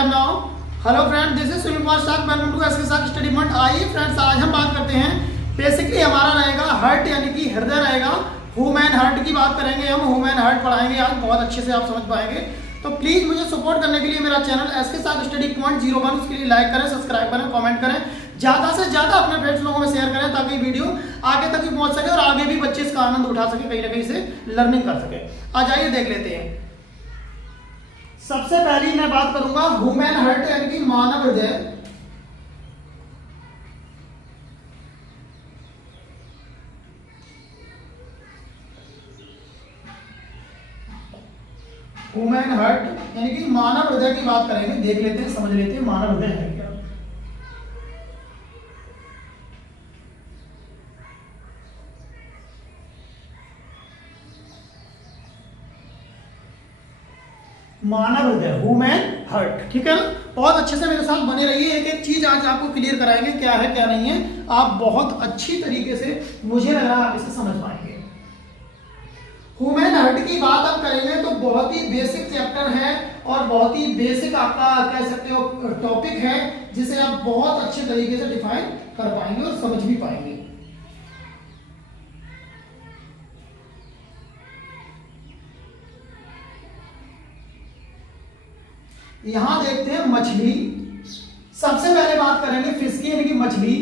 Subscribe now. Hello friend, this is Sunil Kumar साग, welcome to SK साग study point. आइए friends, आज हम बात करते हैं बेसिकली हमारा रहेगा हार्ट यानी कि हृदय रहेगा। ह्यूमन हार्ट की बात करेंगे हम, ह्यूमन हार्ट पढ़ाएंगे आज, बहुत अच्छे से आप समझ पाएंगे। तो प्लीज मुझे सपोर्ट करने के लिए मेरा चैनल एसके साग स्टडी पॉइंट 01 उसके लिए लाइक करें, सब्सक्राइब करें, कमेंट करें, ज्यादा से ज्यादा अपने फ्रेंड्स लोगों में शेयर करें ताकि वीडियो आगे तक भी पहुंच सके और आगे भी बच्चे इसका आनंद उठा सके, कहीं ना कहीं से लर्निंग कर सके। आज आइए देख लेते हैं। सबसे पहली मैं बात करूंगा ह्यूमन हार्ट यानी कि मानव हृदय। ह्यूमन हार्ट यानी कि मानव हृदय की बात करेंगे, देख लेते हैं, समझ लेते हैं मानव हृदय है क्या। मानव हृदय, ह्यूमन हार्ट, ठीक है ना। बहुत अच्छे से मेरे साथ बने रहिए, एक एक चीज आज आपको क्लियर कराएंगे क्या है क्या नहीं है। आप बहुत अच्छी तरीके से, मुझे लग रहा है आप इसे समझ पाएंगे। ह्यूमन हार्ट की बात आप करेंगे तो बहुत ही बेसिक चैप्टर है और बहुत ही बेसिक आपका कह सकते हो टॉपिक है, जिसे आप बहुत अच्छे तरीके से डिफाइन कर पाएंगे और समझ भी पाएंगे। यहां देखते हैं मछली। सबसे पहले बात करेंगे फिश की यानी कि मछली।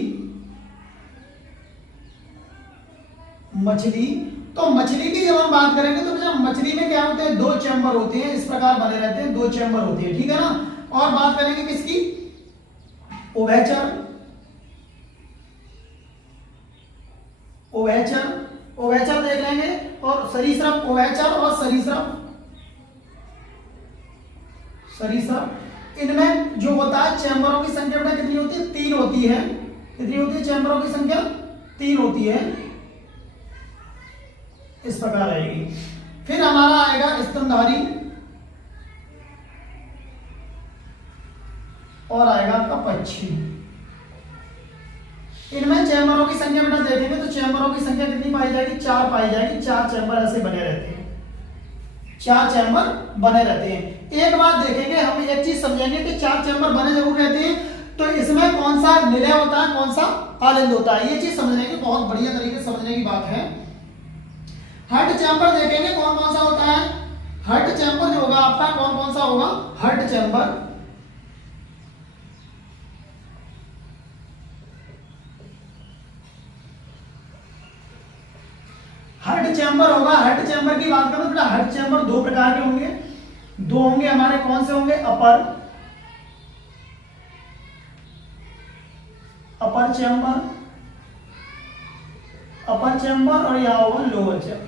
मछली तो मछली की जब हम बात करेंगे तो जब मछली में क्या होते हैं, दो चैम्बर होते हैं, इस प्रकार बने रहते हैं, दो चैम्बर होते हैं, ठीक है ना। और बात करेंगे किसकी, उभयचर। उभयचर उभयचर देख लेंगे, और सरीसृप, उभयचर और सरीसृप। सरीसृप इनमें जो होता है चैम्बरों की संख्या बेटा कितनी होती है, 3 होती है। कितनी होती है चैम्बरों की संख्या, 3 होती है, इस प्रकार आएगी। फिर हमारा आएगा स्तनधारी और आएगा आपका पक्षी। इनमें चैम्बरों की संख्या बेटा देखेंगे तो चैम्बरों की संख्या कितनी पाई जाएगी, 4 पाई जाएगी। 4 चैम्बर ऐसे बने रहते हैं, 4 चैम्बर बने रहते हैं। एक बात देखेंगे हम, एक चीज समझेंगे कि 4 चैम्बर बने जरूर रहते हैं, तो इसमें कौन सा निलय होता है, कौन सा आलिंद होता है, ये चीज समझने की बहुत बढ़िया तरीके से समझने की बात है। हार्ट चैम्बर देखेंगे कौन कौन सा होता है। हार्ट चैम्बर जो होगा आपका कौन कौन सा होगा, हार्ट चैम्बर हार्ट चैम्बर होगा। हार्ट चैम्बर की बात करें तो हार्ट चैम्बर 2 प्रकार के होंगे। 2 होंगे हमारे, कौन से होंगे, अपर चैम्बर और यह होगा लोअर चैम्बर।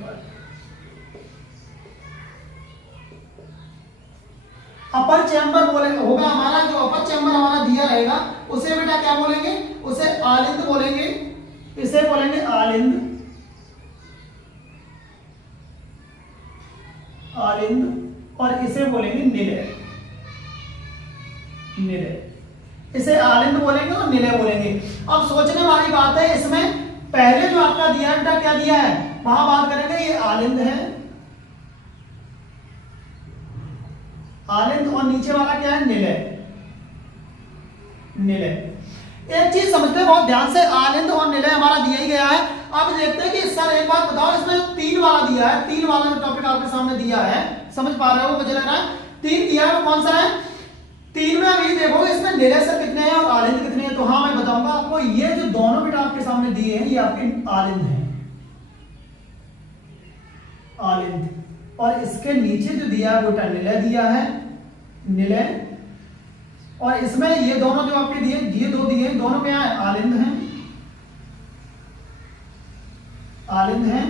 अपर चैम्बर बोले होगा हमारा, जो अपर चैम्बर हमारा दिया रहेगा उसे बेटा क्या बोलेंगे, उसे आलिंद बोलेंगे। इसे बोलेंगे आलिंद, और इसे बोलेंगे निलय। इसे आलिंद बोलेंगे और निलय बोलेंगे। अब सोचने वाली बात है, इसमें पहले जो आपका दिया बेटा क्या दिया है, वहां बात करेंगे ये आलिंद है, आलिंद, और नीचे वाला क्या है, निलय। एक चीज समझते हैं बहुत ध्यान से, आलिंद और निलय हमारा दिया ही गया है। अब देखते हैं कि सर एक बात बताओ, इसमें 3 वाला दिया है, 3 वाला जो टॉपिक आपके सामने दिया है, समझ पा रहे हो, मुझे लग रहा है 3 दिया है, वो कौन सा है, 3 में अभी देखो इसमें निलय सर कितने हैं और आलिंद कितने हैं। तो हाँ मैं बताऊंगा आपको, ये जो दोनों बेटा आपके सामने दिए हैं ये आपके आलिंद है, आलिंद, और इसके नीचे जो दिया है वो निलय दिया है, निलय। और इसमें ये दोनों जो आपके दिए, ये 2 दिए, दोनों क्या है, आलिंद हैं, आलिंद हैं,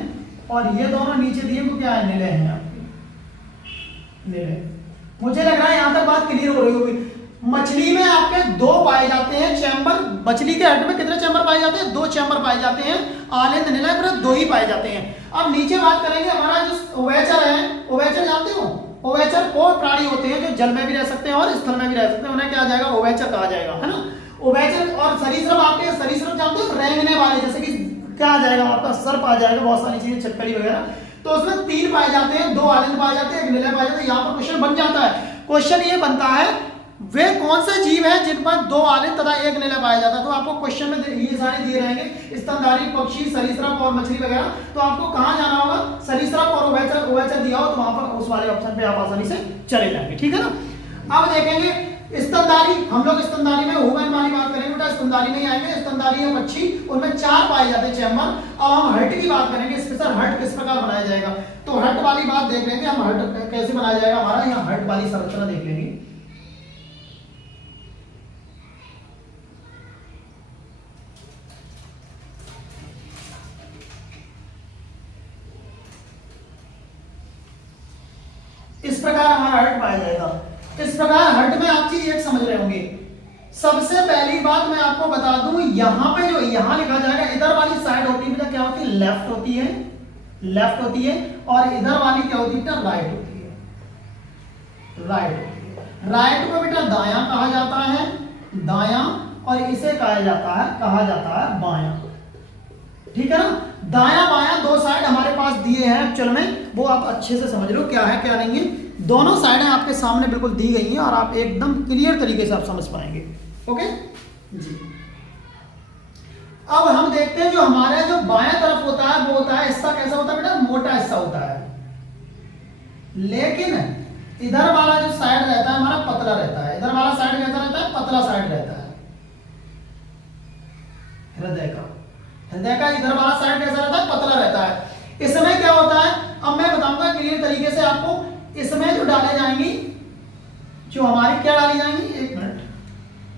और ये दोनों नीचे दिए वो क्या है, निलय हैं आपके, निलय। मुझे लग रहा है यहां तक बात क्लियर हो रही होगी। मछली में आपके 2 पाए जाते हैं चैम्बर। मछली के हार्ट में कितने चैम्बर पाए जाते हैं, 2 चैम्बर पाए जाते हैं, आलिंद निलय पर 2 ही पाए जाते हैं। अब नीचे बात करेंगे हमारा जो उभयचर है। उभयचर जानते हो, उभयचर वो प्राणी होते हैं जो जल में भी रह सकते हैं और स्थल में भी रह सकते हैं, उन्हें क्या आ जाएगा, उभयचर कहा जाएगा, है ना। उभयचर और सरीसृप, आपके सरीसृप जानते हो, रेंगने वाले, जैसे कि क्या आ जाएगा आपका, सर्प आ जाएगा, बहुत सारी चीजें, छटकली वगैरह। तो उसमें 3 पाए जाते हैं, 2 आलिंद पाए जाते हैं, 1 निलय पाए जाते हैं। यहाँ पर क्वेश्चन बन जाता है, क्वेश्चन ये बनता है वे कौन से जीव हैं जिन पर 2 आलिंद तथा 1 निलय पाया जाता है। तो आपको क्वेश्चन में ये सारे दिए रहेंगे, स्तनधारी, पक्षी, सरीसृप और मछली वगैरह। तो आपको कहाँ जाना होगा, सरीसृप और उभयचर दिया हो तो वहां पर उस वाले ऑप्शन पे आप आसानी से चले जाएंगे, ठीक है ना। अब देखेंगे स्तनधारी, हम लोग स्तनधारी में ह्यूमन वाली बात करेंगे बेटा, स्तनधारी में आएंगे। स्तनधारी या पक्षी, उनमें 4 पाए जाते हैं चैम्बर। अब हम हर्ट की बात करेंगे, स्पेशल हर्ट किस प्रकार बनाया जाएगा। तो हर्ट वाली बात देख लेंगे हम, हर्ट कैसे बनाया जाएगा हमारा, यहाँ हर्ट वाली संरचना देख लेंगे। इस प्रकार हमारा हर्ट पाया जाएगा। इस प्रकार हर्ट में आप चीज एक समझ रहे होंगे। सबसे पहली बात मैं आपको बता दूं, यहां पे जो यहां लिखा जाएगा, इधर वाली साइड होती है क्या होती है, लेफ्ट होती है, लेफ्ट होती है। और इधर वाली क्या होती है, राइट होती है, राइट होती है। राइट को बेटा दायां कहा जाता है, दायां, और इसे कहा जाता है बायां, ठीक है ना। दायां बायां 2 साइड हमारे पास दिए हैं एक्चुअल में, वो आप अच्छे से समझ लो क्या है क्या नहीं है। दोनों साइडें आपके सामने बिल्कुल दी गई हैं और आप एकदम क्लियर तरीके से आप समझ पाएंगे। ओके जी। अब हम देखते हैं जो हमारा जो बायां तरफ होता है वो होता है, हिस्सा कैसा होता है बेटा, मोटा हिस्सा होता है। लेकिन इधर वाला जो साइड रहता है हमारा पतला रहता है। इधर वाला साइड कैसा रहता है, पतला साइड रहता है हृदय का। हृदय का इधर वाला साइड कैसा रहता है, पतला रहता है। इसमें क्या होता है, अब मैं बताऊंगा क्लियर तरीके से आपको। इसमें जो डाले जाएंगी, जो हमारी क्या डाली जाएंगी, 1 मिनट,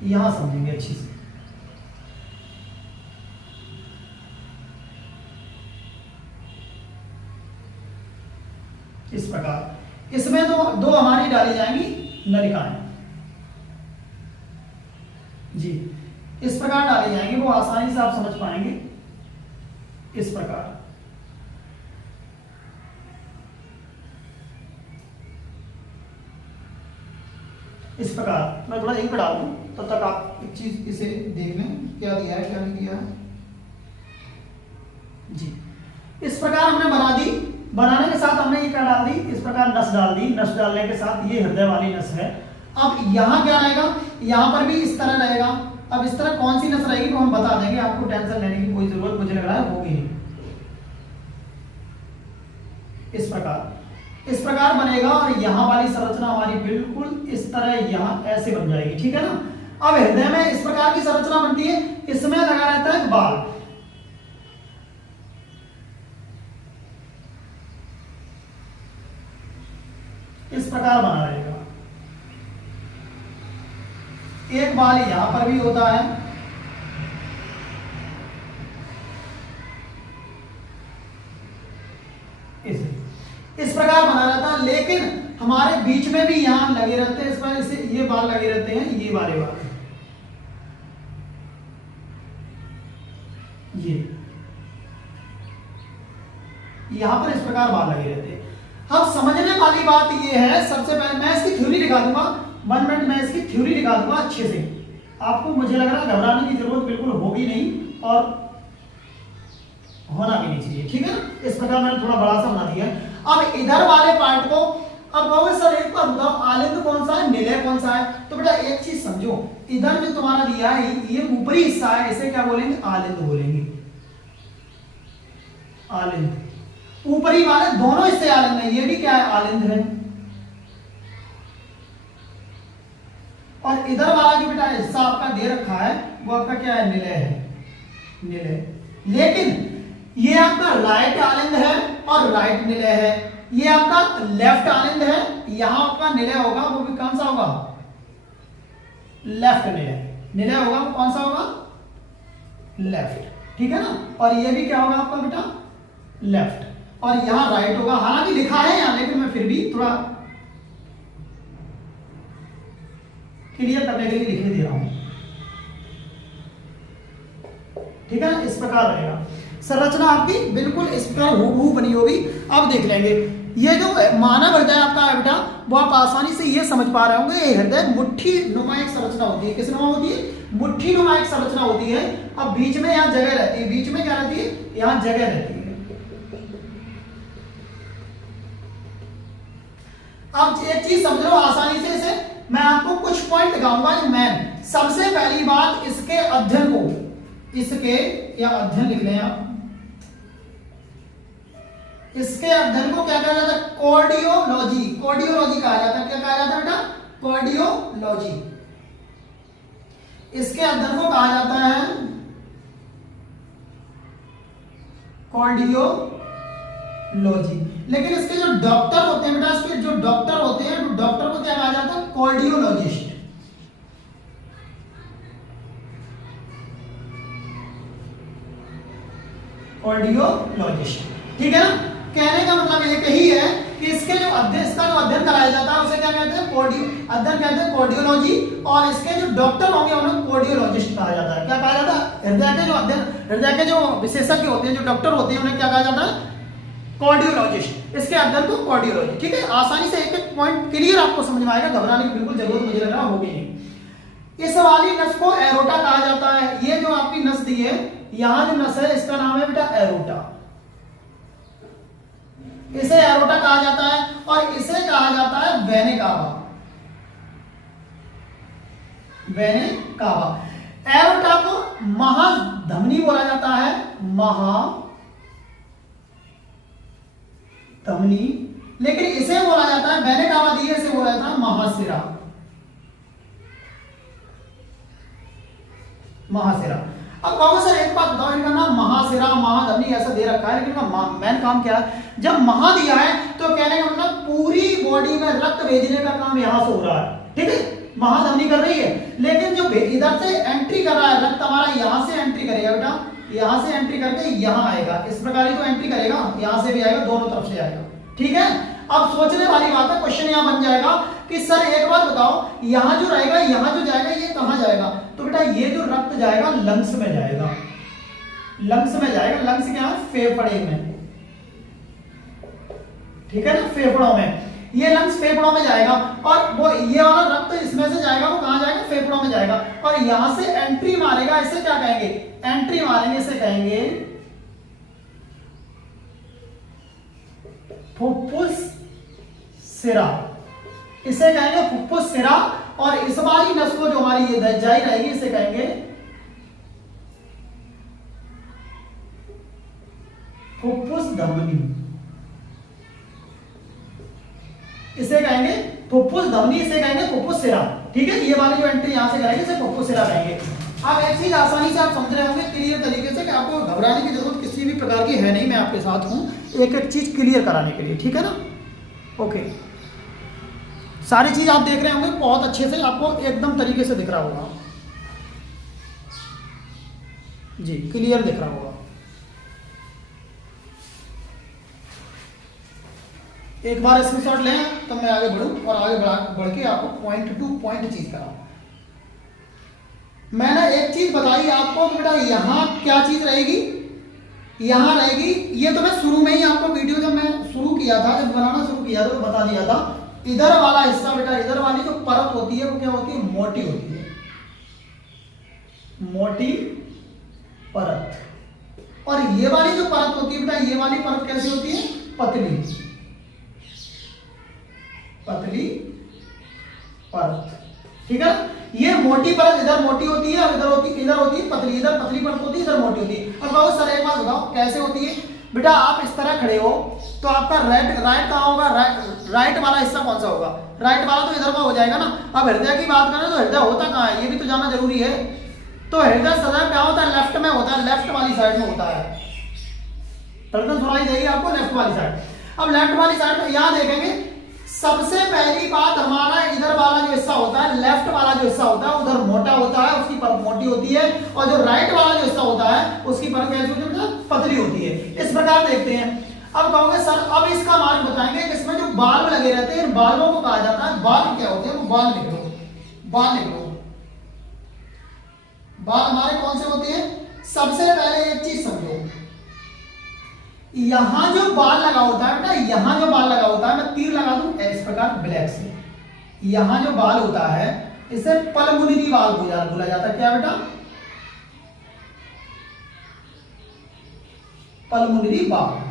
यहां समझेंगे अच्छी से। इस प्रकार इसमें दो हमारी डाली जाएंगी नलिकाएं जी, इस प्रकार डाली जाएंगी, वो आसानी से आप समझ पाएंगे। इस प्रकार मैं थोड़ा इंक डाल दूं, तब तक आप एक चीज इसे देख लें क्या दिया है क्या नहीं दिया है जी। इस प्रकार हमने बना दी। बनाने के साथ हमने ये क्या डाल दी, इस प्रकार नस डाल दी। नस डालने के साथ ये हृदय वाली नस है। अब यहां क्या रहेगा, यहां पर भी इस तरह रहेगा। अब इस तरह कौन सी नस रहेगी वो हम बता देंगे, आपको टेंशन लेने की कोई जरूरत मुझे लग रहा है होगी नहीं। इस प्रकार बनेगा और यहां वाली संरचना हमारी बिल्कुल इस तरह यहां ऐसे बन जाएगी, ठीक है ना। अब हृदय में इस प्रकार की संरचना बनती है, इसमें लगा रहता है बाल। इस प्रकार बना रहेगा। एक बाल यहां पर भी होता है, इस प्रकार बना रहता है। लेकिन हमारे बीच में भी यहां लगे रहते हैं, इस पर इसे ये बाल लगे रहते हैं, ये वाले बाल, ये यहां पर इस प्रकार बाल लगे रहते हैं। अब समझने वाली बात ये है, सबसे पहले मैं इसकी थ्योरी दिखा दूंगा, 1 मिनट में इसकी थ्योरी दिखा दूंगा अच्छे से। आपको मुझे लग रहा है घबराने की जरूरत बिल्कुल होगी नहीं और होना भी नहीं चाहिए, ठीक है ना। इस प्रकार मैंने थोड़ा बड़ा सा बना दिया। अब इधर वाले पार्ट को, अब कहोगे सर एक बात बताओ, आलिंद कौन सा है, निलय कौन सा है। तो बेटा एक चीज समझो, इधर जो तुम्हारा दिया है ये ऊपरी हिस्सा है, इसे क्या बोलेंगे, आलिंद बोलेंगे। आलिंद ऊपरी वाले दोनों हिस्से आलिंद है, ये भी क्या है, आलिंद है। और इधर वाला जो बेटा हिस्सा आपका दे रखा है वो आपका क्या है, निलय है, निलय। लेकिन ये आपका राइट आलिंद है और राइट निलय है। ये आपका लेफ्ट आलिंद है, यहां आपका निलय होगा, वो भी कौन सा होगा, लेफ्ट निलय। निलय होगा वो कौन सा होगा, लेफ्ट, ठीक है ना। और ये भी क्या होगा आपका बेटा, लेफ्ट। और यहां राइट होगा, हालांकि लिखा है यहां, लेकिन मैं फिर भी थोड़ा क्लियर करने के लिए लिखे दे रहा हूं, ठीक है ना। इस प्रकार रहेगा संरचना आपकी, बिल्कुल इस प्रकार हूबहू बनी होगी। अब देख लेंगे ये जो मानव हृदय आपका है बेटा, वो आप आसानी से ये समझ पा रहे होंगे, ये हृदय मुट्ठी नुमा एक संरचना होती है। किस नुमा होती है, मुट्ठी नुमा एक संरचना होती है। अब बीच में यहाँ जगह रहती है, बीच में क्या रहती है, यहाँ जगह रहती है। अब एक चीज समझ लो आसानी से, इसे मैं आपको कुछ पॉइंट दिखाऊंगा मैन। सबसे पहली बात इसके अध्ययन को, इसके या अध्ययन लिख लें आप, इसके अध्ययन को क्या कहा जाता है? कार्डियोलॉजी। कार्डियोलॉजी कहा जाता है। क्या कहा जाता है बेटा? कार्डियोलॉजी। इसके अध्ययन को कहा जाता है कार्डियोलॉजी। लेकिन इसके जो डॉक्टर होते हैं बेटा, इसके जो डॉक्टर होते हैं, डॉक्टर को क्या कहा जाता है? कार्डियोलॉजिस्ट। कार्डियोलॉजिस्ट, ठीक है ना? कहने का मतलब एक ही है कि इसके जो अध्ययन, इसका जो अध्ययन कराया जाता है उसे क्या कहते हैं? अध्ययन कहते हैं कार्डियोलॉजी। और इसके जो डॉक्टर होंगे उन्हें कार्डियोलॉजिस्ट कहा जाता है। क्या कहा जाता है? हृदय के जो अध्ययन, हृदय के जो विशेषज्ञ होते हैं, जो डॉक्टर होते हैं, उन्हें क्या कहा जाता है? कार्डियोलॉजिस्ट। इसके अध्ययन को कार्डियोलॉजी। ठीक है, आसानी से एक एक पॉइंट क्लियर आपको समझ में आएगा, घबराने की बिल्कुल जरूरत मुझे लग रहा होगी नहीं। इस वाली नस को एरोटा कहा जाता है। ये जो आपकी नस दी है, यहां जो नस है इसका नाम है बेटा एरोटा। इसे एरोटा कहा जाता है और इसे कहा जाता है वेने कावा। वेने कावा। एरोटा को महाधमनी बोला जाता है, महाधमनी। लेकिन इसे बोला जाता है, वेने कावा दी है, इसे बोला जाता है महाशिरा। महाशिरा। अब कहोगे सर एक बात बताओ, इनका नाम महाशिरा महाधमनी ऐसा दे रखा है, लेकिन इनका मेन काम क्या है? जब महा दिया है तो कहने का मतलब पूरी बॉडी में रक्त भेजने का काम यहां से हो रहा है। ठीक है, महाधमनी कर रही है, लेकिन जो इधर से एंट्री कर रहा है रक्त हमारा, यहां से एंट्री करेगा बेटा, यहां से एंट्री करके यहां आएगा। इस प्रकार ही तो एंट्री करेगा, यहां से भी आएगा, दोनों तरफ से आएगा। ठीक है, अब सोचने वाली बात है, क्वेश्चन यहां बन जाएगा कि सर एक बात बताओ, यहां जो रहेगा, यहां जो जाएगा, ये कहां जाएगा? तो बेटा ये जो रक्त जाएगा लंग्स में जाएगा। लंग्स में जाएगा। लंग्स क्या है? फेफड़े में। ठीक है ना, फेफड़ों में। ये लंग्स फेफड़ों में जाएगा और वो ये वाला रक्त इसमें से जाएगा, वो कहां जाएगा? फेफड़ों में जाएगा। और यहां से एंट्री मारेगा, इसे क्या कहेंगे? एंट्री मारेंगे, इसे कहेंगे फुफ्फुस सिरा। इसे कहेंगे फुफ्फुस सिरा। और इस वाली नस को जो हमारी ये जारी रहेगी, इसे कहेंगे फुफ्फुस धमनी। इसे कहेंगे फुफ्फुस धमनी, इसे कहेंगे फुफ्फुस सिरा। ठीक है, ये वाली जो एंट्री यहां से करेंगे, इसे फुफ्फुस सिरा कहेंगे। अब एक चीज आसानी से आप समझ रहे होंगे क्लियर तरीके से कि आपको घबराने की जरूरत किसी भी प्रकार की है नहीं, मैं आपके साथ हूं एक एक चीज क्लियर कराने के लिए। ठीक है ना, ओके। सारी चीज आप देख रहे होंगे बहुत अच्छे से, आपको एकदम तरीके से दिख रहा होगा जी, क्लियर दिख रहा होगा। एक बार स्क्रीनशॉट लें तो मैं आगे बढ़ूं और आगे बढ़ के आपको पॉइंट टू पॉइंट चीज कराऊं। मैंने एक चीज बताई आपको कि बेटा यहां क्या चीज रहेगी, यहां रहेगी। ये तो मैं शुरू में ही आपको वीडियो जब मैं शुरू किया था, जब बनाना शुरू किया था तो बता दिया था। इधर वाला हिस्सा बेटा, इधर वाली जो परत होती है वो क्या होती है? मोटी होती है, मोटी परत। और ये वाली जो परत होती है बेटा, ये वाली परत कैसी होती है? पतली, पतली परत। ठीक है, ये मोटी परत इधर मोटी होती है और इधर होती है पतली। इधर पतली परत होती है, इधर मोटी होती है। अब कहो सर एक बात बताओ कैसे होती है? बेटा आप इस तरह खड़े हो तो आपका राइट कहां होगा? राइट वाला हिस्सा कौन सा होगा? राइट वाला तो इधर का हो जाएगा ना। अब हृदय की बात करें तो हृदय होता कहां है, ये भी तो जानना जरूरी है। तो हृदय सदैव क्या होता है? लेफ्ट में होता है, लेफ्ट वाली साइड में होता है। धड़कन सुनाई देगी आपको लेफ्ट वाली साइड। अब लेफ्ट वाली साइड में यहां देखेंगे, सबसे पहली बात हमारा इधर वाला जो हिस्सा होता है, लेफ्ट वाला जो हिस्सा होता है उधर मोटा होता है, उसकी परत मोटी होती है। और जो राइट वाला जो हिस्सा होता है उसकी परत कैसी होती है? पतली होती है। इस प्रकार देखते हैं। अब कहोगे सर अब इसका मार्ग बताएंगे कि इसमें जो बाल लगे रहते हैं, बालों को कहा जाता है, बाल क्या होते हैं? वो बाल लिख लो, बाल लिख लो। बाल हमारे कौन से होते हैं? सबसे पहले एक चीज समझो, यहां जो बाल लगा होता है बेटा, यहां जो बाल लगा होता है, मैं तीर लगा दूं इस प्रकार ब्लैक से, यहां जो बाल होता है इसे पल्मोनरी बाल बोला जाता है। क्या बेटा? पल्मोनरी बाल।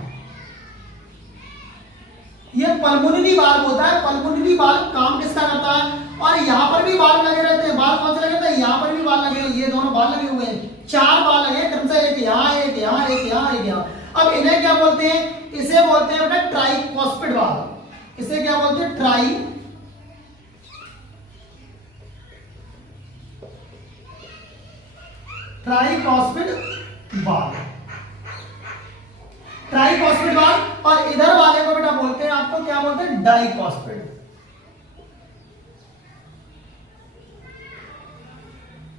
ये पल्मोनरी वाल्व होता है। पल्मोनरी वाल्व काम किसका करता है? और यहाँ पर भी वाल्व लगे रहते हैं। वाल्व कौन से लगे रहते हैं? यहाँ पर भी वाल्व लगे, ये दोनों वाल्व लगे हुए हैं, 4 वाल्व लगे क्रम से, एक यहाँ, एक यहाँ, एक यहाँ, एक यहाँ। अब इन्हें क्या बोलते हैं? इसे बोलते हैं बेटा ट्राइकॉस्पिड वाल्व। इसे क्या बोलते हैं? Tricuspid valve. Tricuspid valve. और इधर वाले को बेटा बोलते हैं, आपको क्या बोलते हैं? डाइकॉस्पिड।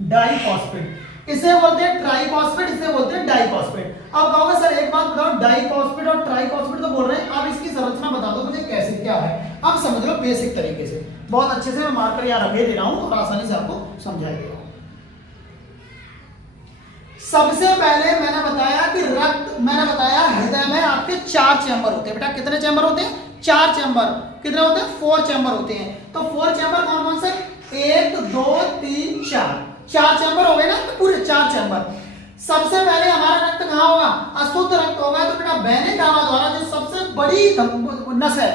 डाइकॉस्पिड इसे बोलते हैं ट्राइकॉस्पिड, इसे बोलते हैं डाइकॉस्पिड। अब कहोगे सर एक बात बताओ, डाइकॉस्पिड और ट्राइकॉस्पिड तो बोल रहे हैं, अब इसकी संरचना बता दो मुझे कैसे क्या है। अब समझ लो बेसिक तरीके से, बहुत अच्छे से मैं मार्कर यहाँ रखे दे रहा हूं और आसानी से आपको समझाया गया। सबसे पहले मैंने बताया कि रक्त, मैंने बताया हृदय में आपके 4 चैम्बर होते हैं। बेटा कितने चैम्बर होते हैं? 4 चैम्बर। कितने होते हैं? 4 चैम्बर होते हैं। तो 4 चैम्बर कौन कौन से? 1 2 3 4 चैम्बर हो गए ना, तो पूरे 4 चैम्बर। सबसे पहले हमारा रक्त कहाँ होगा? अशुद्ध रक्त होगा तो बेटा वेना कावा द्वारा, जो सबसे बड़ी नस है,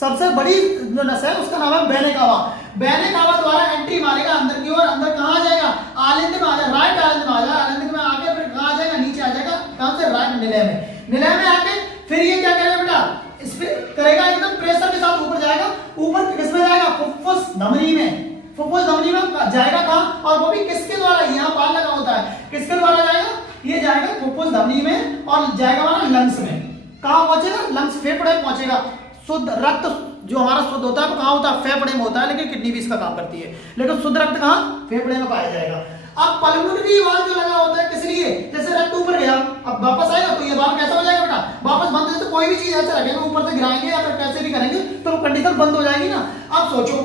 सबसे बड़ी जो नस है उसका नाम है वेना कावा। वेना कावा द्वारा एंट्री मारेगा अंदर की ओर। अंदर कहाँ आ जाएगा? आलिंद में आ जाएगा, राइट आलिंद में आ जाएगा। आलिंद में आके फिर कहाँ आ जाएगा? नीचे आ जाएगा। कहाँ से? राइट निलय में। निलय में आके फिर ये क्या करेगा बेटा? इस पे करेगा एकदम प्रेशर के साथ ऊपर जाएगा। ऊपर किसमें जाएगा? फुफ्फुस धमनी में। फुफ्फुस धमनी में जाएगा कहाँ? और वो भी किसके द्वारा? यहाँ पार लगा होता है, किसके द्वारा जाएगा? ये जाएगा फुफ्फुस धमनी में और जाएगा हमारा लंग्स में। कहाँ पहुंचेगा? लंग्स, फेफड़े पहुंचेगा। शुद्ध रक्त जो हमारा शुद्ध होता है वो कहाँ होता है? फेफड़े में होता है, लेकिन किडनी भी इसका काम करती है। लेकिन शुद्ध रक्त कहाँ? फेफड़े में पाया जाएगा। अब पल्मोनरी वाल्व जो लगा होता है किस लिए? जैसे रक्त ऊपर गया, अब वापस आएगा तो ये वाल्व कैसा हो जाएगा बेटा? वापस बंद। जैसे कोई भी चीज ऐसे रखेंगे, ऊपर से गिराएंगे या फिर कैसे भी करेंगे तो वो कंडीशन बंद हो जाएगी ना। अब सोचो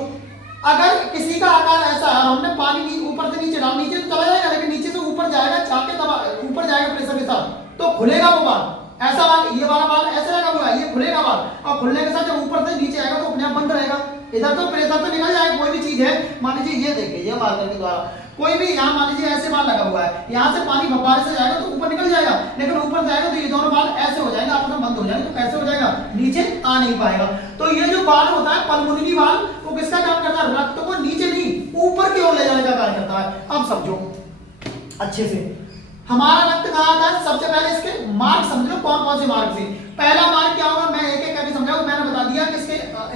अगर किसी का आकार ऐसा है, हमने पानी ऊपर से नीचे डाला, नीचे तो चला जाएगा लेकिन नीचे से ऊपर जाएगा, चाके दबा ऊपर जाएगा प्रेशर के साथ, तो खुलेगा वो वाल्व। ऐसा वाल्व, ये वाला वाल्व ऐसे लगा हुआ है, ये खुलेगा वाल्व। और खुलने के साथ जब ऊपर से नीचे आएगा तो अपने आप बंद रहेगा। इधर तो प्रेशर तो निकल जाएगा। कोई भी चीज है, मान लीजिए ये देखिए, ये वाल्व के द्वारा कोई भी, यहाँ मान लीजिए ऐसे वाल्व लगा हुआ है, यहाँ से पानी फव्वारे से जाएगा तो ऊपर निकल जाएगा, लेकिन ऊपर जाएगा तो ये दोनों वाल्व ऐसे हो जाएंगे, आपस में बंद हो जाएंगे। तो कैसे हो जाएगा? नीचे आ नहीं पाएगा। तो ये जो वाल्व होता है पल्मोनरी वाल्व, वो किसका काम करता है? रक्त को नीचे नहीं ऊपर की ओर ले जाने का कार्य करता है। अब समझो अच्छे से, हमारा रक्त कहाँ आता है? सबसे पहले इसके मार्ग समझ लो, कौन कौन से मार्ग से। पहला मार्ग क्या होगा? मैं एक एक करके समझाऊं। मैंने बता दिया कि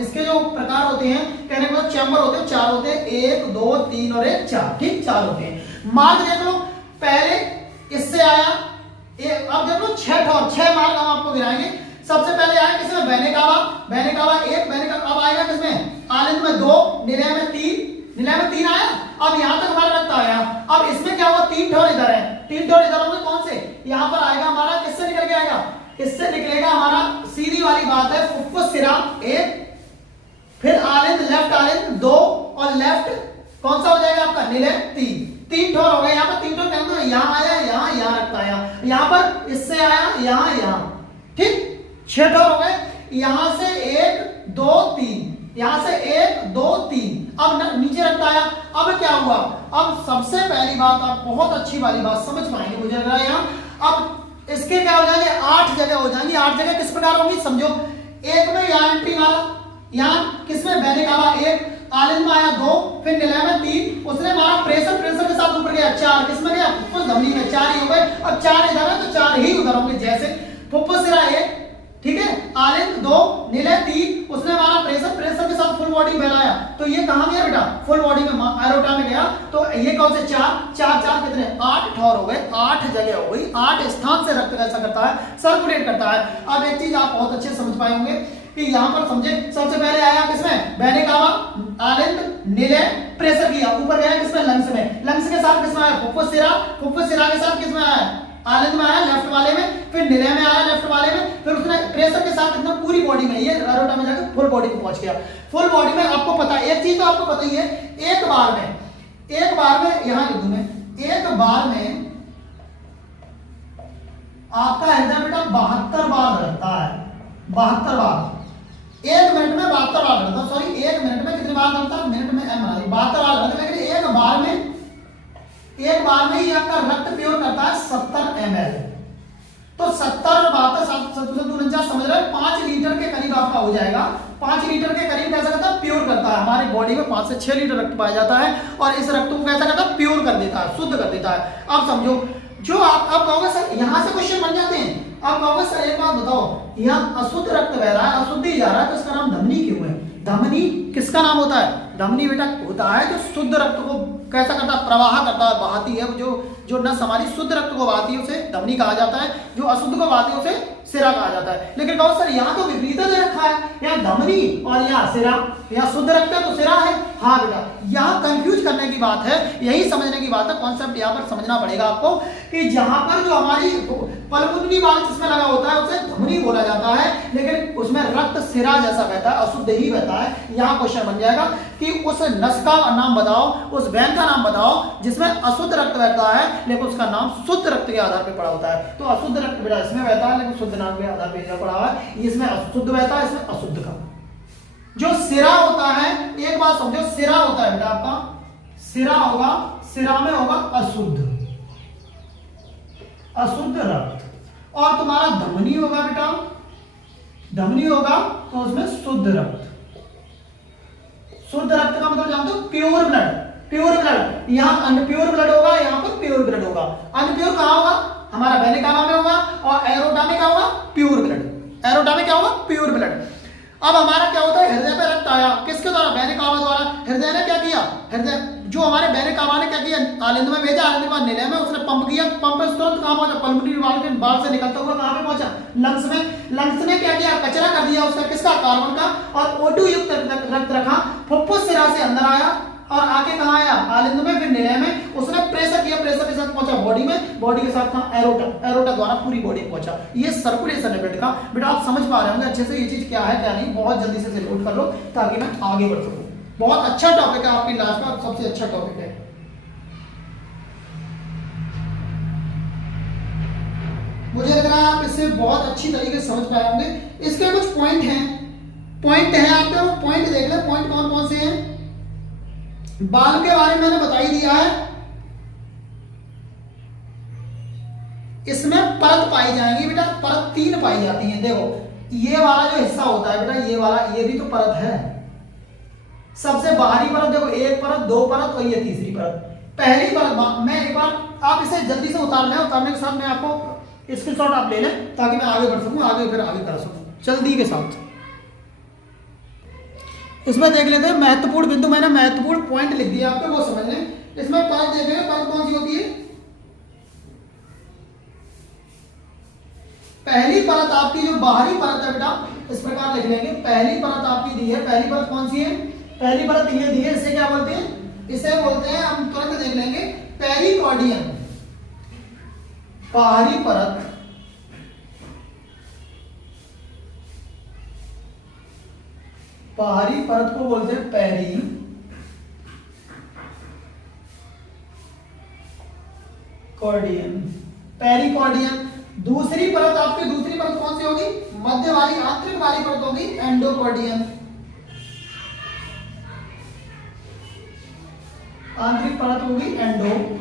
इसके जो प्रकार होते हैं, कहने को चैम्बर होते हैं, 4 होते हैं, 1 2 3 और 1 4, ठीक 4 होते हैं। मार्ग देख लो, पहले इससे आया, अब देख लो 6 मार्ग हम आपको गिराएंगे। सबसे पहले आया किसमें? Vena cava. Vena cava 1, vena cava. अब आएगा किसमें? आलिंद में 2, निलय में 3, निलय में 3 आया। अब यहाँ तक हमारा रक्त आया। अब इसमें क्या हुआ? 3 ठोर इधर है, 3 ठोर इधर होंगे। कौन से? यहाँ पर आएगा हमारा, किससे निकल के आएगा? इससे निकलेगा हमारा, सीधी वाली बात है, फुफ्फुस सिरा 1, फिर आलिंद, लेफ्ट आलिंद 2 और लेफ्ट कौन सा हो जाएगा आपका? निलय 3 ठोर हो गए। यहाँ पर 3 ठोर कहते हैं, यहाँ आया, यहाँ रक्त आया, यहाँ पर इससे आया, यहाँ, ठीक 6 ठोर हो गए। यहाँ से 1 2 3, यहाँ से 1 2 3, अब नीचे रक्त आया। अब क्या हुआ? अब सबसे पहली बात, आप बहुत अच्छी वाली बात समझ पाएंगे मुझे लग रहा है यहाँ। अब इसके क्या हो जाएंगे? 8 जगह हो जाएंगी। 8 जगह किस प्रकार होंगी समझो। एक में यहाँ एंट्री मारा, यहाँ किसमें? वेना कावा 1, आलिंद में आया 2, फिर निलय में 3, उसने मारा प्रेशर के साथ ऊपर गया 4, किसमें गया? फुफ्फुस धमनी में। 4 ही हो गए। अब 4 इधर है तो 4 ही उधर होंगे। जैसे फुफ्फुस सिरा 1, ठीक है, आलिंद 2, निलय 3, उसने हमारा प्रेशर के साथ फुल बॉडी में फैलाया, तो ये कहां गया बेटा? फुल बॉडी में, एरोटा में गया। तो ये कौन से? 4 कितने? 8 ठोर हो गए, 8 जगह हो गई। 8 स्थान से रक्त कैसा करता है? सर्कुलेट करता है। अब एक चीज आप बहुत अच्छे समझ पाए होंगे कि यहाँ पर समझे, सबसे पहले आया किसमें? वेना कावा, आलिंद, निलय, प्रेशर किया, ऊपर गया किसमें? लंग्स में। लंग्स के साथ किसमें आया? फुफ्फुस सिरा। फुफ्फुस सिरा के साथ किसमें आया? आलिंद में आया, लेफ्ट वाले में, फिर निलय में आया, लेफ्ट वाले में, फिर उसने प्रेशर के साथ एकदम पूरी बॉडी में, ये एरोटा में जाकर फुल बॉडी में पहुंच गया। फुल बॉडी में आपको पता है, एक चीज तो आपको पता ही है, एक बार में यहां लिख दूं मैं, एक बार में आपका हृदय बेटा 72 बार धड़कता है। 72 बार। 1 मिनट में 72 बार धड़कता है। सॉरी, 1 मिनट में कितनी बार धड़कता है? मिनट में 72 बार धड़कता है। लेकिन एक बार में ही आपका रक्त प्योर करता है 70 ml। तो 70 और 72 समझ रहे हैं, 5 लीटर के करीब आपका हो जाएगा। 5 लीटर के करीब कैसा करता है, प्योर करता है। हमारी बॉडी में 5 से 6 लीटर रक्त पाया जाता है और इस रक्त को कैसा करता है, प्योर कर देता है, शुद्ध कर देता है। अब समझो, जो आप कहोगे सर यहाँ से क्वेश्चन बन जाते हैं। आप कहोगे सर एक बात बताओ, यहाँ अशुद्ध रक्त बह रहा है, अशुद्ध ही जा रहा है, तो इसका नाम धमनी क्यों है? धमनी किसका नाम होता है? धमनी बेटा होता है जो शुद्ध रक्त को कैसा करता है, प्रवाह करता है, बहाती है। जो नस हमारी शुद्ध रक्त को बहाती है उसे धमनी कहा जाता है, जो अशुद्ध को बहाती है उसे सिरा कहा जाता है। लेकिन कहो सर यहाँ तो विपरीत दे रखा है, यहाँ धमनी और यहाँ सिरा, यहाँ शुद्ध रक्त है तो सिरा है। हाँ बेटा, यहाँ कंफ्यूज करने की बात है, यही समझने की बात है। कॉन्सेप्ट यहाँ पर समझना पड़ेगा आपको कि जहां पर जो हमारी पल्मोनरी वाल्व जिसमें लगा होता है उसे धमनी बोला जाता है, लेकिन उसमें रक्त सिरा जैसा बहता है, अशुद्ध ही बहता है। यहाँ क्वेश्चन बन जाएगा कि उस नस का नाम बताओ, उस वैन का नाम बताओ जिसमें अशुद्ध रक्त बहता है लेकिन उसका नाम शुद्ध रक्त के आधार पर पड़ा होता है। तो अशुद्ध रक्त बेटा इसमें बहता है लेकिन शुद्ध नाम के आधार पर पड़ा हुआ है, इसमें अशुद्ध बहता है, इसमें अशुद्ध का। जो सिरा होता है, एक बात समझो, सिरा होता है बेटा आपका, सिरा होगा, सिरा में होगा अशुद्ध रक्त, और तुम्हारा धमनी होगा बेटा, धमनी होगा तो उसमें शुद्ध रक्त। शुद्ध रक्त का मतलब जानते हो, प्योर ब्लड। प्योर ब्लड, यहाँ अनप्योर ब्लड होगा, यहाँ पर प्योर ब्लड होगा। अनप्योर कहाँ होगा, हमारा वेन कावा में होगा, और एरोटा में क्या होगा, प्योर ब्लड। एरोटा में क्या होगा, प्योर ब्लड। अब हमारा क्या होता है, हृदय पे रक्त आया, किसके द्वारा, वेन कावा द्वारा। हृदय ने क्या किया, हृदय जो हमारे वेन कावा ने क्या किया, आलिंद में भेजा, आलिंद के बाद निलय में उसने पंप किया, पंप से तुरंत कहाँ पहुंचा, पल्मोनरी वाल्व के बाहर से निकलता हुआ कहाँ पे पहुंचा, लंग्स में। लंग्स ने क्या किया, कचरा कर दिया उसका, किसका, कार्बन का, और O2 युक्त रक्त रखा, फुफ्फुस सिरा से अंदर आया और आके कहाँ आया, आलिंद में, फिर निलय में। उसने प्रेशर किया, प्रेशर के साथ पहुंचा बॉडी में, बॉडी के साथ कहाँ, एरोटा, एरोटा द्वारा पूरी बॉडी पहुंचा। ये सर्कुलेशन है ब्लड का। बेटा आप समझ पा रहे होंगे अच्छे से ये चीज क्या है क्या नहीं। बहुत जल्दी से नोट कर लो ताकि मैं आगे बढ़ सकूं। बहुत अच्छा टॉपिक है आपकी लाइफ का, सबसे अच्छा टॉपिक है। मुझे लग रहा है आप इससे बहुत अच्छी तरीके से समझ पाए होंगे। इसके कुछ पॉइंट हैं, आपके वो पॉइंट देख ले, पॉइंट कौन कौन से हैं। बाल के बारे में मैंने बता ही दिया है, इसमें परत पाई जाएंगी बेटा, परत 3 पाई जाती है। देखो ये वाला जो हिस्सा होता है बेटा, ये वाला, ये भी तो परत है। सबसे बाहरी परत देखो, 1 परत, 2 परत और ये तीसरी परत। पहली परत मैं एक बार, आप इसे जल्दी से उतार लें, उतारने के साथ मैं आपको स्क्रीनशॉट आप ले लें ताकि मैं आगे बढ़ सकूं, आगे फिर आगे कर सकूं जल्दी के साथ। इसमें देख लेते हैं महत्वपूर्ण बिंदु, मैंने महत्वपूर्ण पॉइंट लिख दिया आपको, वो समझ लें। इसमें परत देखेंगे, परत कौन सी होती है। पहली परत आपकी जो बाहरी परत है बेटा, इस प्रकार लिख लेंगे। पहली परत आपकी दी है, पहली परत कौन सी है, पहली परत ये दी है, इसे क्या बोलते हैं, इसे बोलते हैं, हम तुरंत देख लेंगे, पेरिकॉर्डियम। बाहरी परत, बाहरी परत को बोलते हैं पेरिकॉर्डियम। पेरिकॉर्डियम। दूसरी परत आपकी, दूसरी परत कौन सी होगी, मध्य वाली, आंतरिक वाली परत होगी एंडोकॉर्डियम। आंतरिक परत होगी एंडोकॉर्डियम।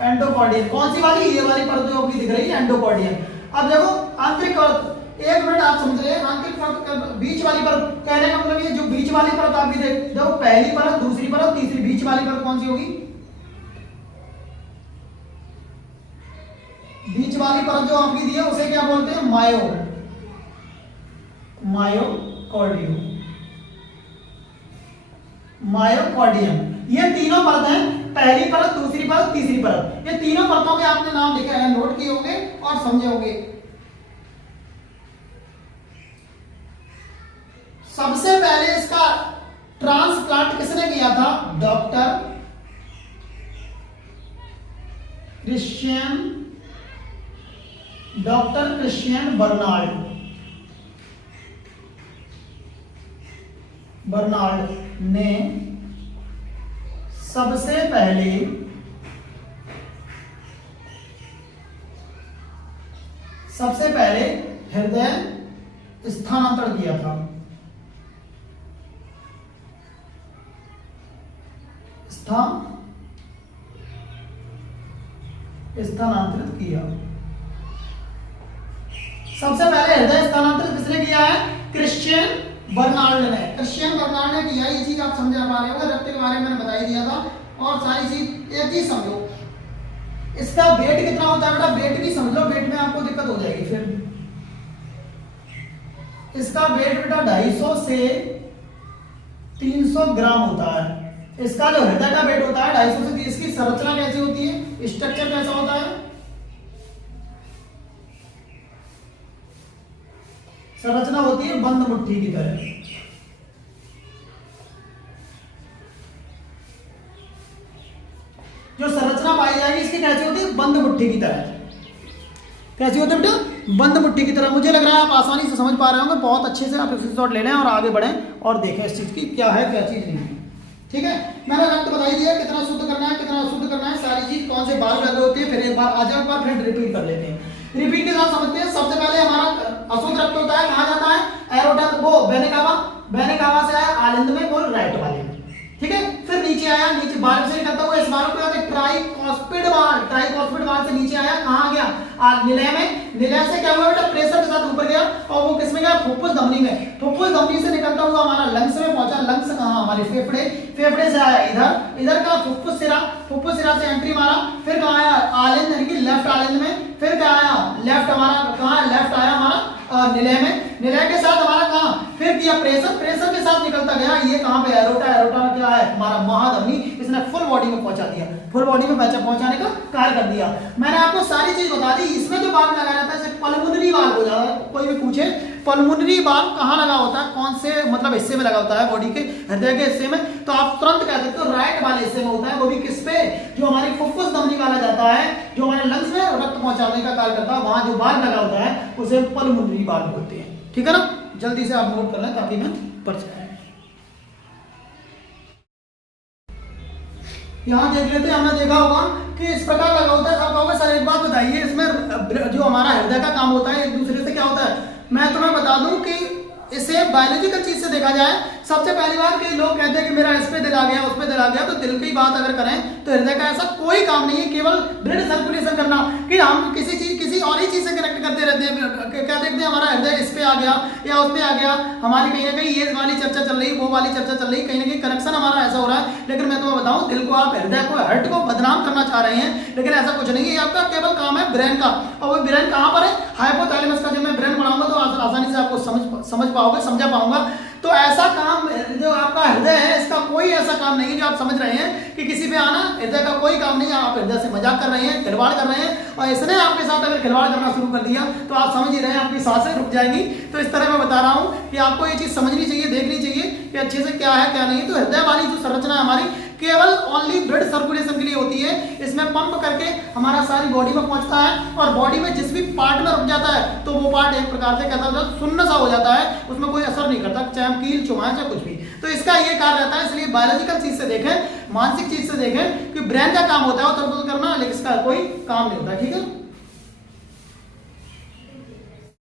एंडोकॉर्डियम कौन सी वाली, ये वाली परत जो आपकी दिख रही है एंडोकॉर्डियम। अब देखो आंतरिक परत, एक मिनट आप समझ रहे हैं, आंतरिक परत, बीच वाली परत, कहने का मतलब ये जो बीच वाली परत आपकी देखो, पहली परत, दूसरी परत, तीसरी, बीच वाली परत कौन सी होगी, बीच वाली परत जो आपकी दी है उसे क्या बोलते हैं, मायोकॉर्डियम। मायोकॉर्डियम। ये तीनों परत हैं, पहली परत, दूसरी परत, तीसरी परत। ये तीनों परतों के आपने नाम लिखे हैं, नोट किए होंगे और समझे होंगे। सबसे पहले इसका ट्रांसप्लांट किसने किया था, डॉक्टर क्रिश्चियन बर्नार्ड ने सबसे पहले हृदय स्थानांतरण किया था। स्थानांतरित किया। सबसे पहले हृदय स्थानांतरित किसने किया है? क्रिश्चियन बर्नार्ड ने। क्रिश्चियन बर्नार्ड ने किया। ये चीज आप समझ पा रहे होंगे, रक्त के बारे में मैंने बता ही दिया था। और सारी चीज एक चीज समझो, इसका वेट कितना होता है बेटा? वेट भी समझ लो, वेट में आपको दिक्कत हो जाएगी फिर। इसका वेट बेटा 250 से 300 ग्राम होता है। इसका जो हृदय का वेट होता है 250 से 30। इसकी संरचना कैसी होती है? स्ट्रक्चर कैसा होता है? संरचना होती है बंद मुट्ठी की तरह। जो संरचना पाई जाएगी इसकी कैसी होती है? बंद मुट्ठी की तरह। कैसी होती है बेटा? बंद मुट्ठी की तरह। मुझे लग रहा है आप आसानी से समझ पा रहे होंगे। बहुत अच्छे से आप स्क्रीनशॉट ले लें और आगे बढ़ें और देखें इस चीज की क्या है क्या चीज नहीं है। ठीक है, मैंने रक्त बता ही दिया कितना शुद्ध करना है, कितना अशुद्ध करना है, सारी चीज कौन से बाल लगे होते हैं। फिर एक बार आज एक बार फिर रिपीट कर लेते हैं। रिपीट के साथ समझते हैं। सबसे पहले हमारा अशुद्ध रक्त होता है, कहाँ जाता है? एरोटा, वो वेना कावा, वेना कावा से आया आलिंद में, वो राइट वाले में। ठीक है, फिर नीचे आया, नीचे बाल से निकलता हुआ इस बाल को ट्राइकॉस्पिड वाल, ट्राइकॉस्पिड वाल से नीचे आया, कहाँ गया? निलय में। निलय से क्या हुआ बेटा? प्रेशर के साथ ऊपर गया और वो किसमें गया? फुफ्फुस धमनी में। फुफ्फुस धमनी से निकलता हुआ हमारा लंग्स में पहुंचा। लंग्स कहाँ? हमारे फेफड़े। फेफड़े से आया इधर, इधर का फुफ्फुस सिरा, फुफ्फुस सिरा से एंट्री मारा। फिर कहाँ आया? आलिंद, यानी कि लेफ्ट आलिंद में। फिर क्या आया? लेफ्ट हमारा कहाँ? लेफ्ट आया हमारा निलय में। निलय के साथ हमारा कहाँ? फिर किया प्रेशर, प्रेशर के साथ निकलता गया। ये कहाँ पे? एरोटा। एरोटा में क्या है? हमारा महाधमनी। इसने फुल बॉडी में पहुंचा दिया, फुल बॉडी में पहुंचाने का कार्य कर दिया। मैंने आपको सारी चीज बता दी। इसमें जो बाल लगाया जाता है जैसे पल्मोनरी बाल हो जाता है, कोई भी पूछे पल्मोनरी बाल कहाँ लगा होता है, कौन से मतलब हिस्से में लगा होता है बॉडी के? हृदय के हिस्से में। तो आप तुरंत कह सकते हो राइट वाले हिस्से में होता है। वो भी किस पे? जो हमारी फुफ्फुस धमनी वाला जाता है, जो हमारे लंग्स में रक्त पहुंचाने का कार्य करता है, वहां जो बाल लगा होता है उसे पल्मोनरी बाल बोलते हैं। ठीक है ना? जल्दी से आप नोट कर लें ताकि मैं पढ़ जाए। यहाँ देख लेते हैं, हमने देखा होगा कि इस प्रकार लगा होता है। आप कहोगे सर एक बात बताइए, इसमें जो हमारा हृदय का काम होता है एक दूसरे से क्या होता है? मैं तुम्हें बता दूं कि इसे बायोलॉजिकल चीज से देखा जाए। सबसे पहली बार कि लोग कहते हैं कि मेरा इस पे दिल आ गया, उस पे दिल आ गया। तो दिल की बात अगर करें तो हृदय का ऐसा कोई काम नहीं है, केवल ब्लड सर्कुलेशन करना। कि हम किसी और ही चीज से कनेक्ट करते रहते हैं। क्या देखते हैं? हमारा हृदय इस पे आ गया या उस पे आ गया, हमारी कहीं ना कहीं ये वाली चर्चा चल रही, वो वाली चर्चा चल रही, कहीं ना कहीं कनेक्शन हमारा ऐसा हो रहा है। लेकिन मैं तुम्हें बताऊं, दिल को आप, हृदय को, हार्ट को बदनाम करना चाह रहे हैं, लेकिन ऐसा कुछ नहीं है। आपका केवल काम है ब्रेन का। और वो ब्रेन कहाँ पर है? हाइपोथैलेमस का। जब मैं ब्रेन पढ़ाऊंगा तो आसानी से आपको समझ पाओगे, समझा पाऊंगा। तो ऐसा काम जो आपका हृदय है, इसका कोई ऐसा काम नहीं है जो आप समझ रहे हैं कि किसी पे आना। हृदय का कोई काम नहीं है। आप हृदय से मजाक कर रहे हैं, खिलवाड़ कर रहे हैं, और इसने आपके साथ अगर खिलवाड़ करना शुरू कर दिया तो आप समझ ही रहे हैं आपकी सांसें रुक जाएंगी। तो इस तरह मैं बता रहा हूं कि आपको ये चीज समझनी चाहिए, देखनी चाहिए कि अच्छे से क्या है क्या नहीं। तो हृदय वाली जो संरचना है हमारी, केवल ओनली ब्लड सर्कुलेशन के लिए होती है। इसमें पंप करके हमारा सारी बॉडी में पहुंचता है, और बॉडी में जिस भी पार्ट में रुक जाता है तो वो पार्ट एक प्रकार से कहता है सुन्न सा हो जाता है, उसमें कोई असर नहीं करता, चाहे हम कील चुमाएं चाहे कुछ भी। तो इसका ये कार्य रहता है। इसलिए बायोलॉजिकल चीज से देखें, मानसिक चीज से देखें कि ब्रेन का काम होता है वो तंत्र करना, लेकिन इसका कोई काम नहीं होता। ठीक है।